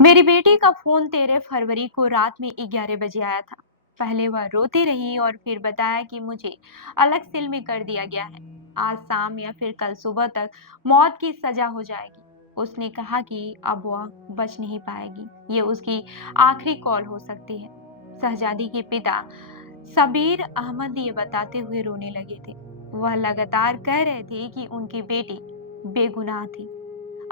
मेरी बेटी का फोन 13 फरवरी को रात में 11 बजे आया था। पहले वह रोती रही और फिर बताया कि मुझे अलग सेल में कर दिया गया है। आज शाम या फिर कल सुबह तक मौत की सजा हो जाएगी। उसने कहा कि अब वह बच नहीं पाएगी। ये उसकी आखिरी कॉल हो सकती है। शहजादी के पिता सबीर अहमद ये बताते हुए रोने लगे थे। वह लगातार कह रहे थे कि उनकी बेटी बेगुनाह थी।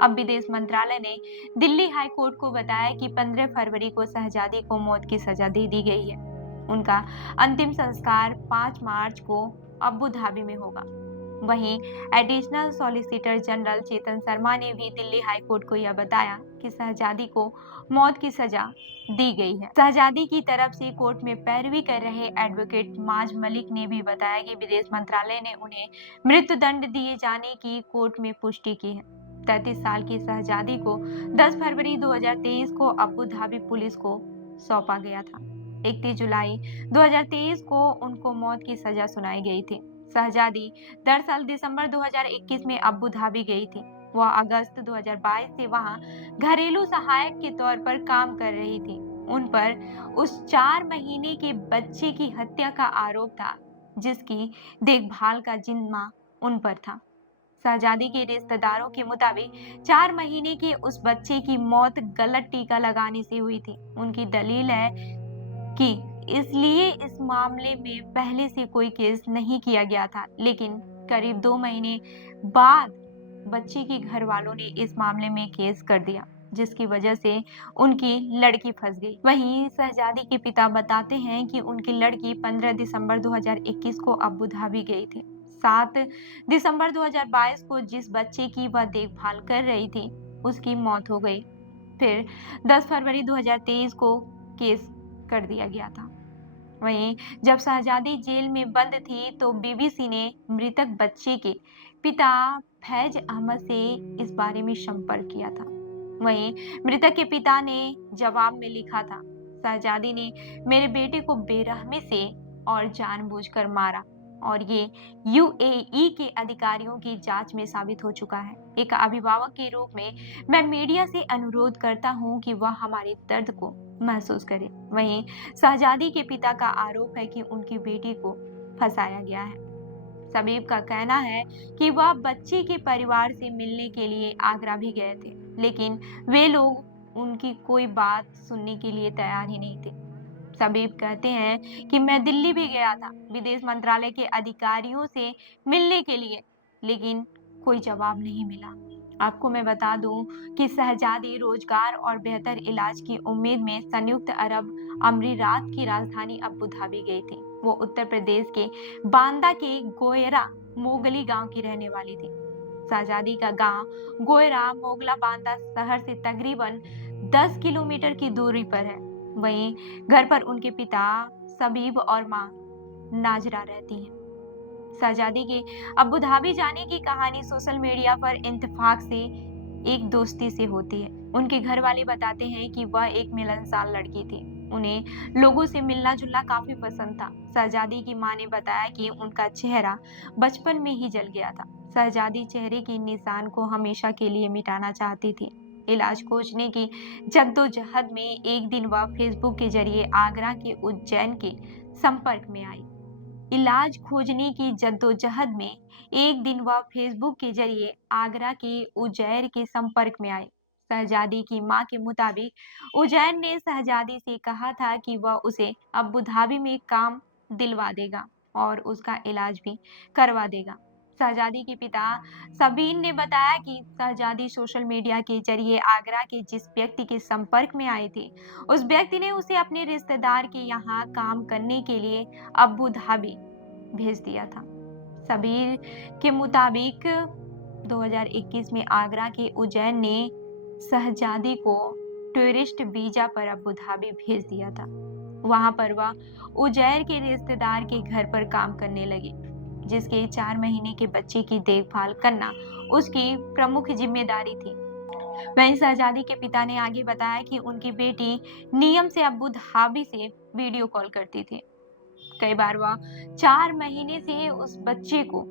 अब विदेश मंत्रालय ने दिल्ली हाई कोर्ट को बताया कि 15 फरवरी को शहजादी को मौत की सजा दे दी गई है। उनका अंतिम संस्कार 5 मार्च को अबू धाबी में होगा। वहीं additional solicitor general Chetan Sharma ने भी दिल्ली हाई कोर्ट को यह बताया कि शहजादी को मौत की सजा दी गई है। शहजादी की तरफ से कोर्ट में पैरवी कर रहे एडवोकेट माज मलिक ने भी बताया कि विदेश मंत्रालय ने उन्हें मृत्युदंड दिए जाने की कोर्ट में पुष्टि की है। 33 साल की शहजादी को 10 फरवरी 2023 को अबू धाबी पुलिस को सौंपा गया था। 31 जुलाई 2023 को उनको मौत की सजा सुनाई गई थी। शहजादी दरअसल दिसंबर 2021 में अबू धाबी गई थी। वह अगस्त 2022 से वहां घरेलू सहायक के तौर पर काम कर रही थी। उन पर उस 4 महीने के बच्चे की हत्या का आरोप था, जिसकी देखभाल का जिम्मा उन पर था। शहजादी के रिश्तेदारों के मुताबिक 4 महीने के उस बच्चे की मौत गलत टीका लगाने से हुई थी। उनकी दलील है कि इसलिए इस मामले में पहले से कोई केस नहीं किया गया था, लेकिन करीब 2 महीने बाद बच्चे के घर वालों ने इस मामले में केस कर दिया, जिसकी वजह से उनकी लड़की फंस गई। वहीं शहजादी के पिता बताते हैं कि उनकी लड़की 15 दिसंबर 2021 को अबू धाबी गई थी। 7 दिसंबर 2022 को जिस बच्चे की वह देखभाल कर रही थी, उसकी मौत हो गई। फिर 10 फरवरी 2023 को केस कर दिया गया था। वहीं जब शहजादी जेल में बंद थी तो बीबीसी ने मृतक बच्चे के पिता फैज अहमद से इस बारे में संपर्क किया था। वहीं मृतक के पिता ने जवाब में लिखा था, शहजादी ने मेरे बेटे को बेरहमी से और जानबूझकर मारा और ये यूएई के अधिकारियों की जांच में साबित हो चुका है। एक अभिभावक के रूप में मैं मीडिया से अनुरोध करता हूं कि वह हमारे दर्द को महसूस करे। वहीं शहजादी के पिता का आरोप है कि उनकी बेटी को फंसाया गया है। सबीब का कहना है कि वह बच्ची के परिवार से मिलने के लिए आगरा भी गए थे, लेकिन वे लोग उनकी कोई बात सुनने के लिए तैयार ही नहीं थे। सबीब कहते हैं कि मैं दिल्ली भी गया था विदेश मंत्रालय के अधिकारियों से मिलने के लिए, लेकिन कोई जवाब नहीं मिला। आपको मैं बता दूं कि शहजादी रोजगार और बेहतर इलाज की उम्मीद में संयुक्त अरब अमीरात की राजधानी अबू धाबी गई थी। वो उत्तर प्रदेश के बांदा के गोयरा मोगली गांव की रहने वाली थी। शहजादी का गांव गोयरा मोगला बांदा शहर से तकरीबन 10 किलोमीटर की दूरी पर है। वहीं घर पर उनके पिता सबीब और मां नाजरा रहती हैं। शहजादी के अबू धाबी जाने की कहानी सोशल मीडिया पर इत्तेफाक से एक दोस्ती से होती है। उनके घर वाले बताते हैं कि वह एक मिलनसार लड़की थी। उन्हें लोगों से मिलना जुलना काफी पसंद था। शहजादी की मां ने बताया कि उनका चेहरा बचपन में ही जल गया था। शहजादी चेहरे के निशान को हमेशा के लिए मिटाना चाहती थी। इलाज खोजने की जद्दोजहद में एक दिन वह फेसबुक के जरिए आगरा के उज्जैन के संपर्क में आई। इलाज खोजने की जद्दोजहद में एक दिन वह फेसबुक के जरिए आगरा के उज्जैन के संपर्क में आई। शहजादी की मां के मुताबिक उज्जैन ने शहजादी से कहा था कि वह उसे अबू धाबी में काम दिलवा देगा और उसका इलाज भी करवा देगा। शहजादी के पिता सबीन ने बताया कि शहजादी सोशल मीडिया के जरिए आगरा के जिस व्यक्ति के संपर्क में आई थी, उस व्यक्ति ने उसे अपने रिश्तेदार के यहाँ काम करने के लिए अबू धाबी भेज दिया था। सबीर के मुताबिक 2021 में आगरा के उज्जैन ने शहजादी को टूरिस्ट वीजा पर अबू धाबी भेज दिया था। वहां पर वह उजैर के रिश्तेदार के घर पर काम करने लगी, जिसके 4 महीने के बच्चे की देखभाल करना उसकी प्रमुख जिम्मेदारी थी। वहीं शहजादी के पिता ने आगे बताया कि उनकी बेटी नियम से अबू धाबी से वीडियो कॉल करती थी। कई बार वह 4 महीने से उस बच्चे को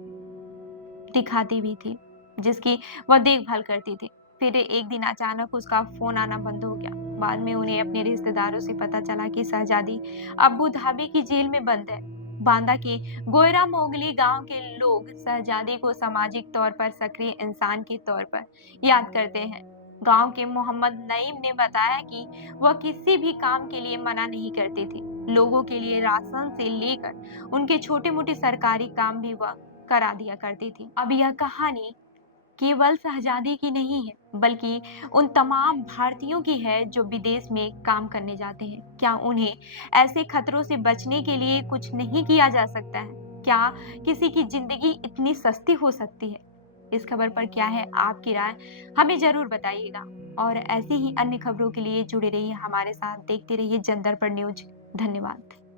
दिखाती भी थी, जिसकी वह देखभाल करती थी। फिर एक दिन अचानक उसका फोन आना बंद हो गया। बाद में उन्हें अपने रिश्तेदारों से पता चला कि शहजादी अबू धाबी की जेल में बंद है। बांदा के गोयरा मोगली गांव के लोग शहजादी को सामाजिक तौर पर सक्रिय इंसान के तौर पर याद करते हैं। गांव के मोहम्मद नईम ने बताया कि वह किसी भी काम के लिए मना नहीं करते थे। लोगों के लिए राशन से लेकर उनके छोटे मोटे सरकारी काम भी वह करा दिया करती थी। अब यह कहानी केवल शहजादी की नहीं है, बल्कि उन तमाम भारतीयों की है जो विदेश में काम करने जाते हैं। क्या उन्हें ऐसे खतरों से बचने के लिए कुछ नहीं किया जा सकता है? क्या किसी की जिंदगी इतनी सस्ती हो सकती है? इस खबर पर क्या है आपकी राय? हमें जरूर बताइएगा। और ऐसी ही अन्य खबरों के लिए जुड़े रहिए हमारे साथ, देखते रहिए जन दर्पण न्यूज। धन्यवाद।